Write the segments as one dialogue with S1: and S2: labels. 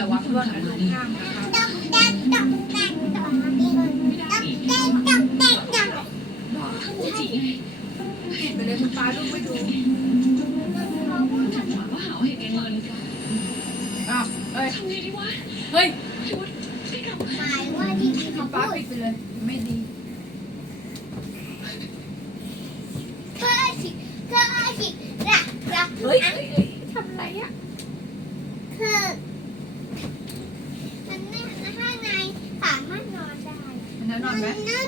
S1: วังว่าตรนะคะเลยคุณป้าลูกไม่ดู
S2: ว่าหาเห็นเงิน
S1: อ้าวเอ้ย
S2: ทำไงดีวะ
S1: เฮ้คุณป้าปิดไปเลย ไม่ดี
S3: นอน
S1: นอน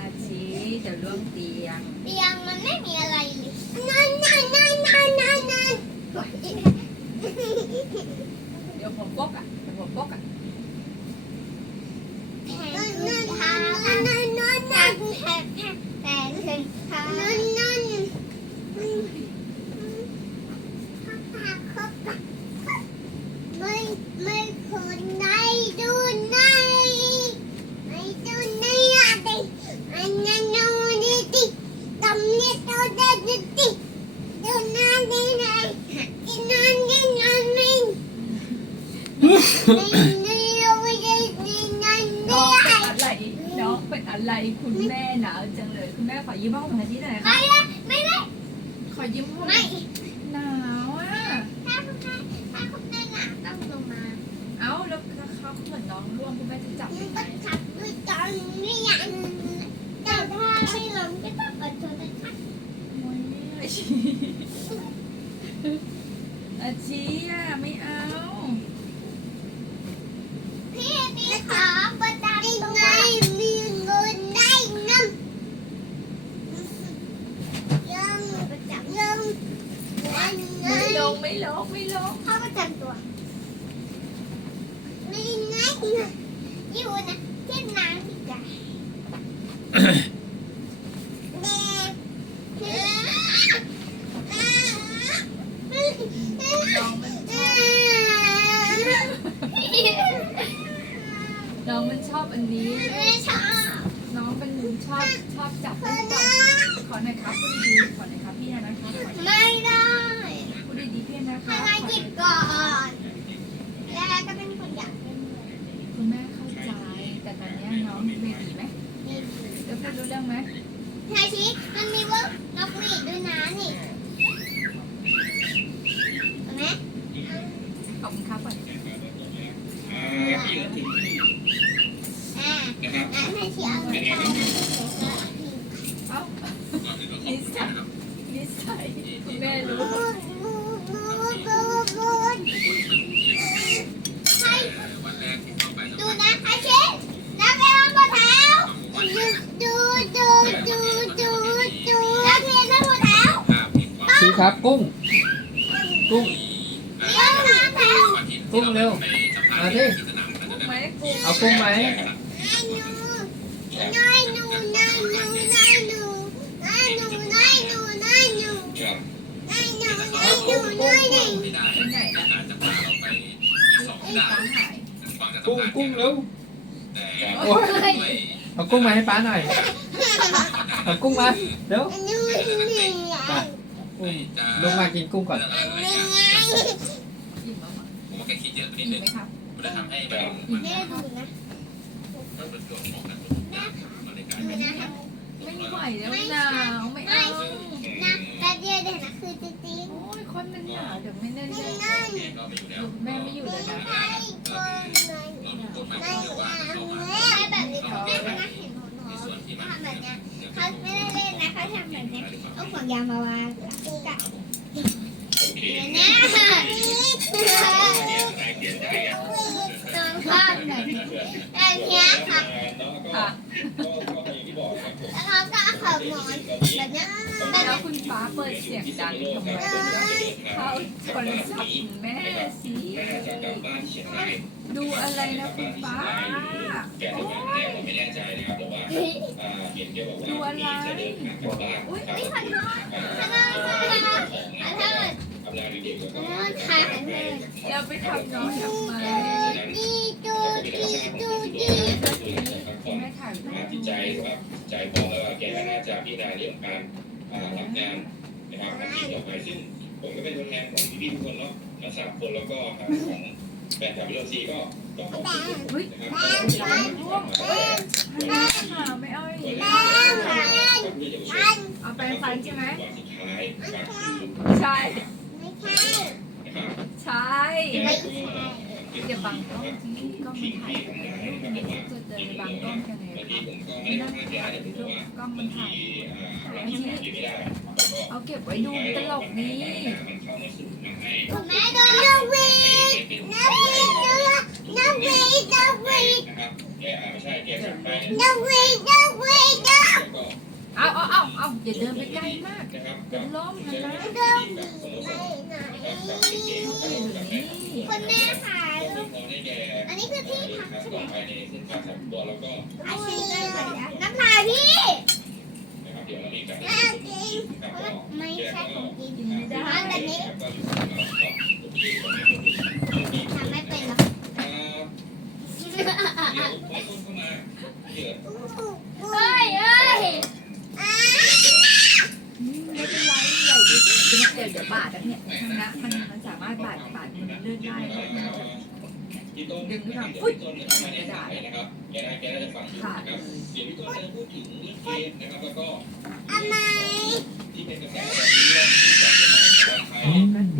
S3: อา
S1: ชีเดี๋ยวร่วงเตียง
S3: เตียงมันไม่มีอะไรเลย
S1: เป็
S3: นอะไรน้
S1: องเป็นอะไรคุณแม่หนาวจังเลย คุณแม่ขอยิ้มห้องของอาทิตย์หน่อยค่ขอยิ้มห้อหนาวอะเอ้าแล้วเขาเหมือนน้องร่วงคุณแม่จะจับยังไง
S3: อา
S1: ชีอะไม่เอา
S3: น้อ
S1: งมันชอบอันนี้
S3: ไม่ชอบ
S1: น้องเป็นชอบชอบจับลูกบอลขอหน่อยครับพูดดีๆขอหน่อยครับพี่นะคะขอหน่อย
S3: ไม่ได้
S1: พูดดีๆพี่นะคะ
S3: ให้นายหยิบก่อน แล้วก็เป็นคนอยากเล่นด้วย
S1: คุณแม่เข้าใจ แต่ตอนนี้น้องเบบีไหม
S3: นี่
S1: จะพูดรู้เรื่องไหม
S3: ทาชิมันมีเว่านกหวีดด้วยนะนี่เห็น แม่
S1: รู้ดูนะ
S3: ไอเชน
S1: นั
S3: กเรียนบนเท้าดูดูดูดูดูนักเรียนบนเท้า
S4: สีครับกุ้ง กุ้งกุ้งเร็วมา
S1: ดิ
S4: เอากุ้งไหม กุ้งกุ้งเร็ว
S1: โอ้ย
S4: เอากุ้งมาให้ป้าหน่อยเอากุ้งมาเร็ว
S3: อันนี้มันเหนื่อย
S4: กุ้งลงมากินกุ้งก่อน
S3: อันนี้ไง
S1: อิ่มแล้วมั้ง
S5: ผมว่าแกคิดเยอะไปนิ
S1: อิ่
S5: ด
S1: ม
S5: นึง
S1: ไหมครับ
S5: มันจะทำให้แบบมัน
S3: แม่ดูนะ
S5: มันเป็นตัวของกันมันในการ
S3: ดูนะครับ
S1: ไม่ไหวแล้วหนาวไม่เอา
S3: นะแต่ เดียวเดี๋ยวนะคือจริง
S1: โอ้ยคนมันหนาวเดี๋ยวไม่แน่น
S3: ๆ
S1: เล
S3: นี่
S1: ย
S3: นั่น
S5: ก็ไม่อยู่แล้ว
S1: แม่ไม่อยู่เลยนะ
S3: ใช่คนเลย
S5: เราทุกคน
S3: ไม่
S5: ไม่
S3: ห
S5: รู้
S3: วา
S5: ว่า
S3: ใช่แบบนี้แม่คณะเห็นหมอหมอ
S5: ในส่วนที่มัน
S3: ทำแบบเนี้ยเขาไม่ได้เล่นนะเขาทำแบบเนี้ยเอาขวดยางมาวางกับอย่างเนี้ยนอน ข้างแบบนี้แบบเนี้ยค่ะ
S1: ค่ะ
S3: แล้วเขาก็เอาของหมอนแบบเนี้ยแบบ
S1: แล้
S3: เนี้
S1: วยคุณฟ้าเปิดเสียงดังทำไมเขาโทรศัพท์แม่สิดูอะไรนะคุณฟ้าโอ้ย
S5: ไม่แน่ใจนะครับแต่ว่าเห็นแกบอกว่า
S1: ดูอะไร
S5: อุ้ย
S3: อุ้ยขอโทษขอโทษขอโทษขอโทษ
S5: ทำงานดีๆก็
S3: ขอโทษค่ะขอโทษ
S1: อย่าไปทำน้องทำไม
S5: จิตใจครับใจพร้อมแล้วแกก็น่าจะพิจารณาเรื่องการรับงานนะครับที่ต่อไปซึ่งผผมก็เป็นตัวแทนของพี่ๆทุกคนเนาะทั้งสามคนแล้วก็ทางของแบรนด์ทาวิโรซีก็ต้องขอบคุณ
S1: เฮ้ย
S5: นะครับ
S3: แป้งฟันแป้ง
S1: แม่ค่ะไม่เอาอีก
S3: แป้งฟันฟัน
S1: เอาแปรงฟันใช่ไหม
S5: วันสุดท้ายการคือ
S1: ใช่
S3: ไม่ใช่
S5: นะครับ
S1: ใช่
S3: ไม่
S5: แก้
S3: ใช่
S1: อย่าบังกล้องที่กล้องมันถ่ายจะเดินบังกล้องกันเลย
S5: บาง
S1: ค
S5: ที
S1: รับ
S5: ผมก็
S1: ไม่
S5: ไม่ได้
S1: นั่ง
S5: ตั้งใจ
S1: ถ่าย
S5: แต่
S1: ไป
S5: ผม
S1: รูป
S5: ก
S1: ล้องมั
S5: น
S1: ถ่าย
S5: เอยู่ไม่ได้แล้วก็
S1: เอาเก็บไว้ดูตลกนี้
S5: นเข้ามาสู่มาให้
S3: คุณแม่ดูน้องวีน้องวีดูน้องวีนวี
S5: นกไม่ใช่แกสั่งไป
S3: น้องวีน้องวีน้อง
S5: แล้วก็
S1: เอาเอาเอาเอาอย่าเดินไปใกล้มาก
S5: นะ
S1: ล้มนะนะ
S3: น้องวีไปไหน
S5: ครับกับเด็กๆกับเรากับแม่
S3: ค่ะ
S5: ลูกน้ องได้แก่
S3: อันนี้คือพี่
S5: ทางต่อไปในเส้นทางสามตัวแล้วก็
S3: อาชีน้ำลายพี่
S5: นะครับเดี๋ยวเรามีการ
S3: น่ากิน
S5: นะครับก็
S3: ไม่ใช่ของกิน
S1: กินไม่ได้
S3: แบบนี้
S5: ก็อยู่กับเราเนาะโอเควันนี้ขอบคุณที่
S3: ทำไม่เป็นหรอก
S5: ครับเดี๋ยวขอต้นเข้ามาเดี๋ยว
S3: เฮ้ยเฮ้ยอ้า
S1: ไม่เป็นไรใหญ่ดิเดี๋ยวเดี๋ยวบาดเนี่ยทางนะมันมันสามารถบาดบาดมันเลื่อนได้เลย
S5: พี่ต้น
S1: ดึงขึ้นมา
S5: เดี๋ยว
S1: อุ๊ย
S5: พี่ต้นจะเข้ามาในสายนะครับแกน่าแกน่าจะฟังอยู่นะครับเดี๋ยวพี่ต้นจะพูดถึงเรื่องเกมนะครับแล้วก็
S3: อะไร
S5: ที่เป็นกระแสตอนเรื่องที่จัดขึ้นมาว่าใคร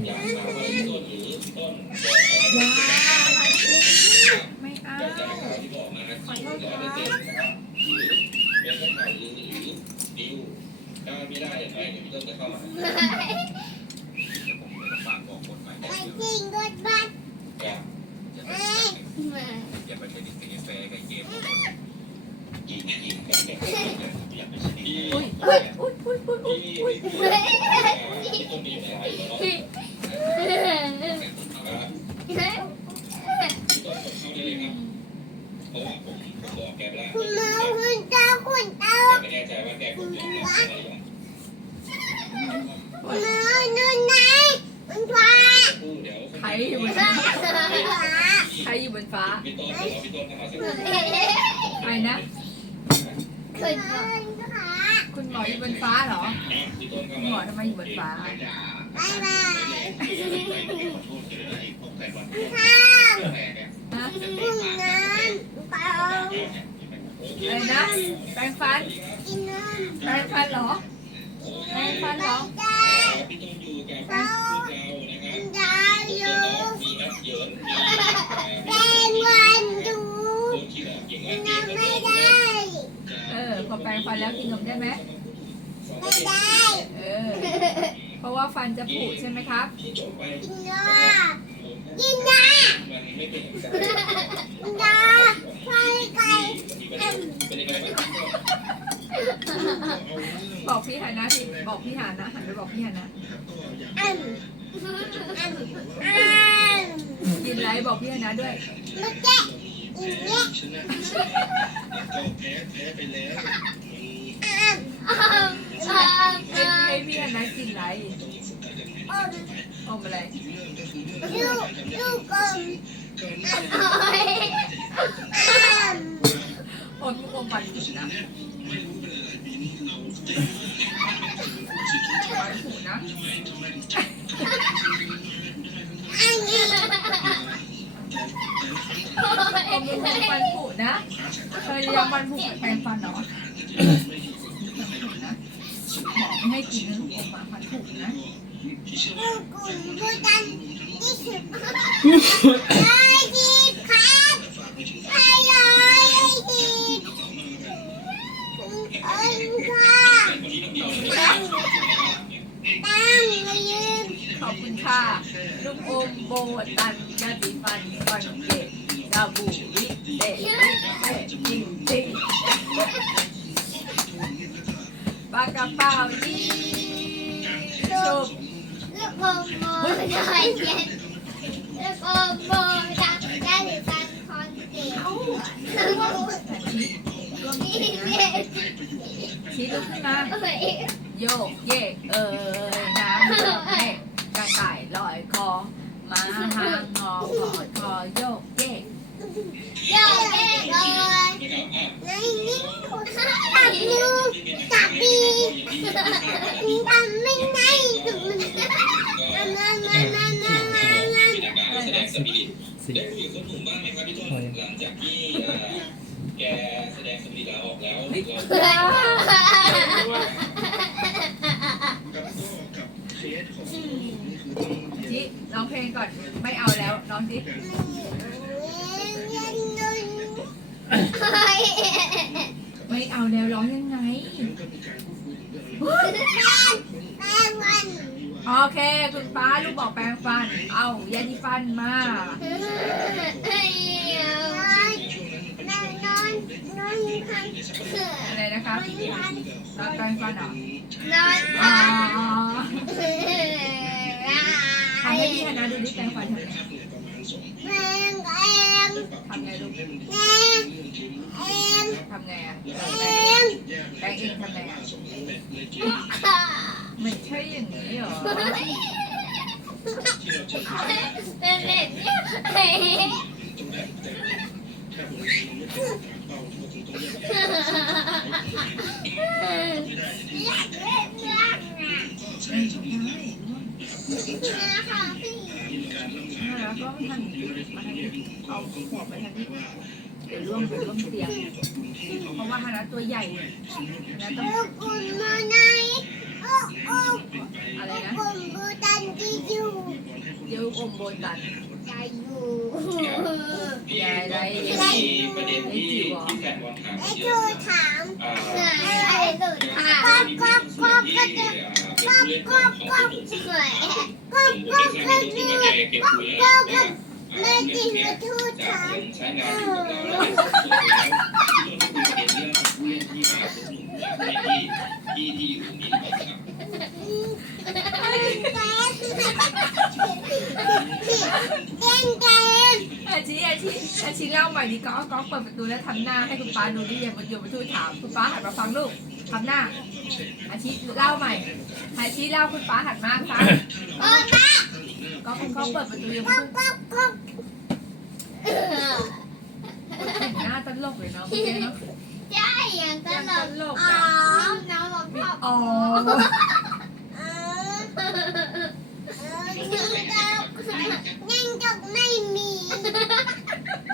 S5: อยากถามอะไรพี่ต้นหรือพี่ต้นบอกอะไร
S1: ยา
S5: นะครับ
S1: ไม่เอา
S5: จากแต่ข่าวที่บอกมานะที่ร้อยเปอร์เซ็นะครับหรือเป็นแค่ข่าวลือหรือดิวถ้าไม่ได้ยังไงเดี๋ยวพี่ต้นจะเข้ามา คุ
S3: ณหมอคุณเจ้าคุณเจ้า
S5: ไม่แน่ใจว่าแกกดยังไงอะไรอย่าง
S3: คุณหมอนู่นไหนมันฟ้า
S5: พูดเดี๋ยว
S1: ใครอยู่บน
S3: ฟ้า
S1: ใครอยู่บนฟ้า
S5: พี่ต้นเดี๋ยวพี่ต้นเข้ามาสักครู่
S1: ใครนะ
S3: ขึ้นฟ้า
S1: คุณหมออยู่บนฟ้าเหรอคุณหมอทำไมอยู่บนฟ้า
S3: บายบาย
S5: ขอโทษเดี๋ยวไอ้พวกไก่บอล
S3: ข้าว
S5: แม่เนี่ย
S1: ฮะ
S3: กุ้งน้ำเปล่า
S1: อะไรนะแปรงฟัน
S3: กินน้
S1: แปรงฟันเหรอแปรงฟันเหรอ
S3: ได้
S5: พี่ต้นอยู่กับพวกเรานะครับ
S3: ดาวอยู่
S5: มีนักเยินมี
S3: แรงวันดู
S5: น้ำ
S3: ไม่ได้
S1: ออพอแปรงฟันแล้วกินนมได้ไหม
S3: ไม่ได้
S1: เออ เพราะว่าฟันจะผุใช่ไหมครับ
S5: ที่จบไป
S3: กินน้ำกินน้
S5: มันไม่เป็นอย่างนั้นำ
S3: น้ำไฟไก่
S5: เป็นยังไงบ้าง
S1: บอกพี่ฮานะสิบอกพี่ฮานะหันไปบอกพี่ฮานะ
S3: อันอันอัน
S1: กินไรบอกพี่ฮานะด้วย
S3: ลูกแก่ อีเนี้ย
S5: ก็แพ้แพ้ไปแล้ว
S3: อันอันอัน
S1: ให้ให้พี่ฮานะกินไร
S3: อม
S1: อมอะไร
S3: ลูกลูกอมอันอัน
S1: อมทุกอมฟันผุนะฟันผุนะ
S3: อันนี้
S1: อมทุกอม ฟันผุนะ เคยยังฟันผุแปรงฟันเหรอผุนะหมอไม่ให้กินนะลูกอมฟันผุนะ
S3: ลูกกุนบูดันที่สุด
S1: กเย่
S3: เอ่ยน้ำเกอ
S1: บเม่กระต่ายลอยคอมาหางงอขอดคอโยกเย่
S3: โยกเย่เลยในนี้ตัดมือตัดปีทำไม่ได้ถึงมัน
S4: นั่
S3: นนั่นนั่นนั่นนั่น
S5: ได้คุยกับคุณหมูบ้างไหมครับพี่ต้นหลังจากที่แกแสดงสปิริาออกแล้วเรา
S1: จิร้องเพลงก่อนไม่เอาแล้วร้องจิไม่เอาแล้วร้องยังไงโอเค คุณป้าลูกบอกแปรงฟัน เอายาสีฟันมาอะไรนะครั บนอนแปรงฟันเหรออ๋อทำให้พี่ธนาดูดิแปรงฟั นทำไงทำไงลูกทำไงอะแปรงเองทำไงอะนใช่อย่างนี้เหรอไม่แล้วก็ทำอย่างนี้มาทางนี้เอาหัวไปทางนี้เดี๋ยวร่วงเดี๋ยวร่วงเตียงเพราะว่าฮานะตัวใหญ่ฮานะต้องอะไรนะ เดี๋ยวอมโบตัน
S5: พี่ได้มีประเด็นที่ที่แฟนบอลถามเยอะ
S3: ถาม
S5: อ่า
S3: ก็ก็ก็ก็จะ
S5: ก็ก็ก็ก็
S3: ก็ก็ก็คือ
S5: ก็ก็
S3: แม่จริงก็ทูด
S5: จาก
S3: ถาม
S5: ใช้งานอยู่กับเราแล้วที่เราคุยเรื่องผู้เล่นที่มาที่ที่ที่อยู่นี่ครับ
S3: เล่นเกม
S1: อาชีอาชีอาชีเล่าใหม่ดีก็ก็เปิดประตูแล้วทำหน้าให้คุณป้าดูดิอย่ามาโยนมาทูถามคุณป้าหันมาฟังลูกทำหน้า อาชีเล่าใหม่ อาชีเล่าคุณป้าหันมาฟัง
S3: โอ้ป้า
S1: ก็คุณก็เปิดประตูยัง
S3: ก็
S1: ไม่ทู
S3: ก็ก็
S1: หน้าตลกเลยเนาะเมื่อกี้เนาะ
S3: ใช่ยังตลกอ๋อน้องบอกพ่อ
S1: อ๋อ
S3: เออเออ ยิงจกยิงจกไม่มี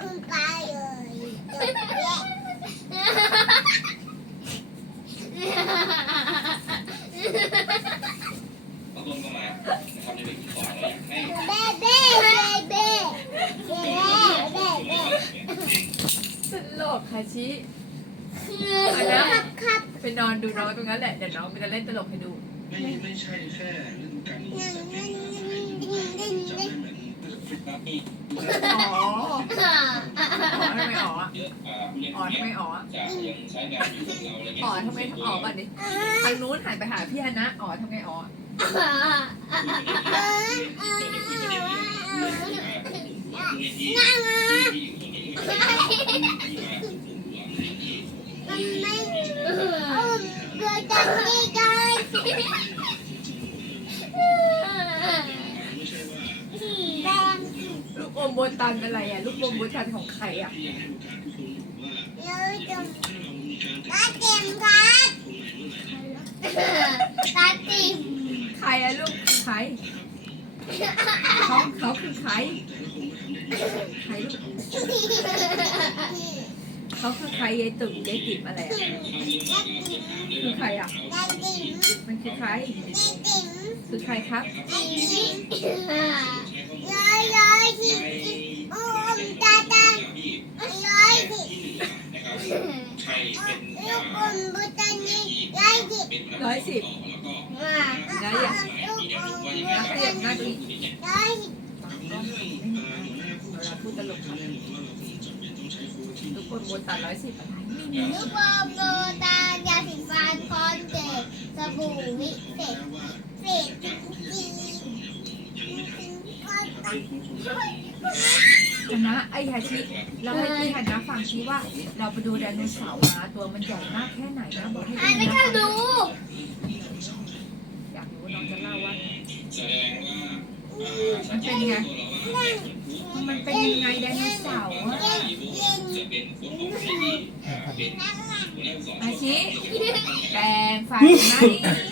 S3: คุณป้าเลยจกแยะ
S5: บางคนก็มานะครับในเรื่องของเราอยากให้
S3: เบ้เบ้เบ้เบ้เบ้เบ้เบ้
S1: ตลกอาชี
S3: ครับครับ
S1: ไปนอนดูน้องตรงนั้นแหละ เดี๋ยวน้องมันจะเล่นตลกให้ดู
S5: ไม่ไม่ใช่แค่เรื่องการ
S3: นั่งนั่งนั่งนั่งนั่ง
S5: ครับมี
S1: อ๋ออ๋อทำไมอ๋อ
S5: เยอะอ่า
S1: อ๋อทำไมอ๋อ
S5: จะยังใช้งานอยู่กับเราอะไรเงี้ย
S1: อ๋อทำไมอ๋อก่อนดิทางนู้นหันไปหาพี่ฮนะอ๋อทำไงอ๋อ
S3: มันไม่อุ้มเกิดจากนี้กันแดง
S1: ลูกอม โบตันอะไรอะ ลูกอมโบตันของใครอะ
S3: เยอะจังตาเต็มครับตาติม
S1: ใครอะลูกคือใครเขาเขาคือใครใครลูกเขาคือใครยายตุ่มยายติ๋มอะไรอะคือใครอะ
S3: ตาติม
S1: มันคือใคร
S3: ตาติม
S1: คือใครครับ
S3: ตาติม ย้อยย้อยที่อุ้มตาตาย้อยที่
S5: ใครเป็น
S3: ลูกอมบุตรนี้ย้อยที่
S5: เป็น
S1: ร้อยสิบ
S5: แล้วก็
S3: ว่าลูกอมบุตรนี้ย้อยที่
S1: ฟังกล้องเวลาพูดตลกครับทุกคนโบตันร้อยสิบอะไรไม่มี
S3: ลูกอมโบตายาสีฟันคอนเจกสบู่วิเศษเศษจริง
S1: คณะไอ้ฮาชิ เราให้พี่ฮานะฟังชี้ว่า เราไปดูไดโนเสาร์มาตัวมันใหญ่มากแค่ไหนนะบอกให้
S3: อัน
S1: พี่
S3: นี้
S1: ฮา
S3: ก็
S1: นะ
S3: ดู
S1: อยากรู้น้องจะเล่าว่า
S5: แสดงว่า
S1: มันเป็นไง มันเป็นยังไงไดโนเสาร์อะ
S3: เย็นเย็น
S5: จะเป็นคนของที่เป็น
S3: นั่งหลัง
S5: คนแรกสอง
S1: อาชิแปรงฟันไหม
S3: ไม่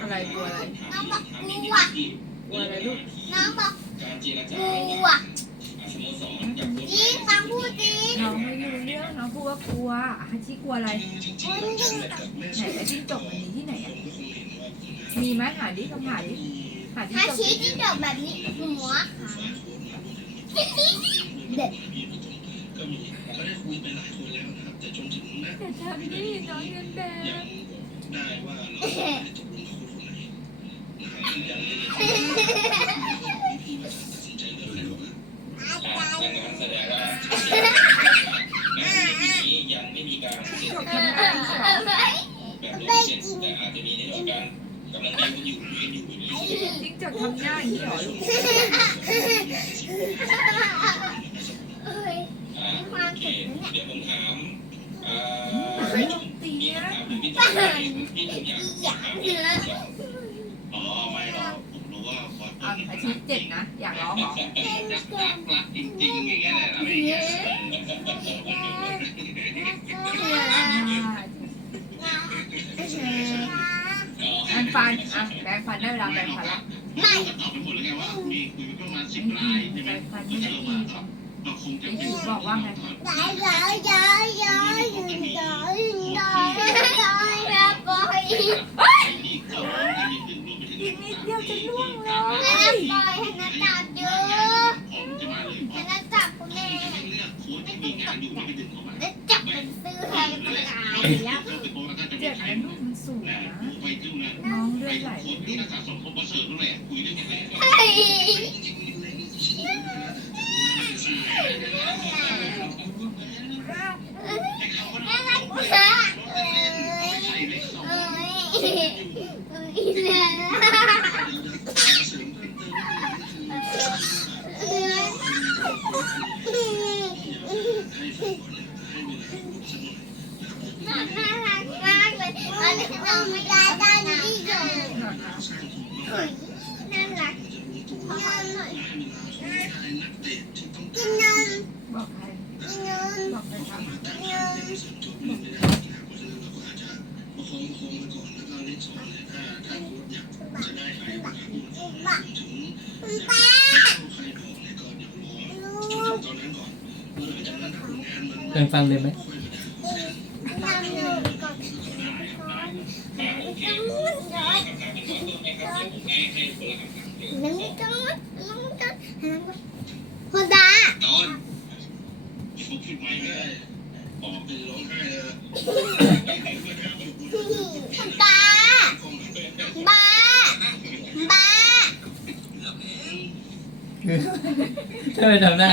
S1: อะไรกลั
S4: ว
S1: อะไร กลัวอะไร
S4: ลู
S1: ก
S4: น้อง
S1: ไม่รู้เยองน้องพูดว่ากลัวอาชีกลัวอะไร ไหนไอ้จิ้งจกอันนี้ที่ไหนอะ มีไหมหาดิหาดิหาจิ้งจก
S4: แบบนี้หัค่ะ เด็ก
S6: ก็มีเขาได้คุยไปหลายคนแล้วนะครับแต่จนถึงณ
S1: อย่าทำดิน้องเรียนแบบ
S6: ยังได้ว่าเรา ได้เวลาแบ่งพั
S4: น
S6: ละไม่ตอบทั้งหมดแล้วไงว่ามีคุยไปประมาณสิบรายใช่ไหม
S1: แล้ว
S6: จะลงมาก็คงจะ
S1: เป็นบอกว่าไง
S4: ย้ายย้ายย้ายย้ายย้ายย้ายย้าย
S6: ครับบอย
S1: อีกนิดเดียวจะล่วงแล้ว
S4: บอยให้นัดจับเยอะให้นัดจับคุณแม่
S6: ไม่ติดกั
S4: บนัดจับเป็นซื้อให้มันหายแล้ว
S6: เจ็
S1: บนะลูกมันสูงนะ
S6: ไปไหนคุยเรื่องอะไร
S3: ฟังเลยไหม
S4: คนดา
S6: ตอนผมพูดไม่ได้ออกเป็นร้องไห้เลย
S4: คนดาบ้าบ้า
S3: ทำ
S4: ไมทำได้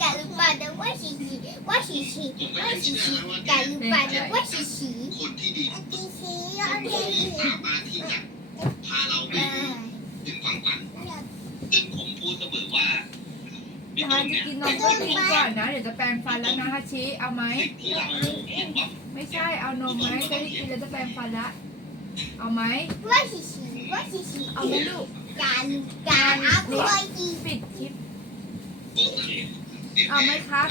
S4: ว่าสีการดูไปแต่ว่าสีสีว่าสีสีว่าสีสี
S6: กา
S4: รดูไปแต่ว่าสีสี
S6: คนที่ดี
S4: สีสีโอเค
S6: สามารถที่จะพาเราไปถึงฝั่งฝันซึ่งผมพูดเสมอว่าพี่
S1: ฮา
S6: ต้น
S1: ชิ
S6: เนี่ย
S1: กินนมก็กินก่อนนะเดี๋ยวจะแปรงฟันแล้วนะฮาชิเอาไหมไม่ใช่เอานมไหมจะได้กินแล้วจะแปรงฟันละเอาไหม
S4: ว่าสีสีว่าสีสี
S1: เอาไหมลูก
S4: การการอัพไว้ดี
S1: ปิดคลิป
S6: โอเค
S1: เอาไหมครับ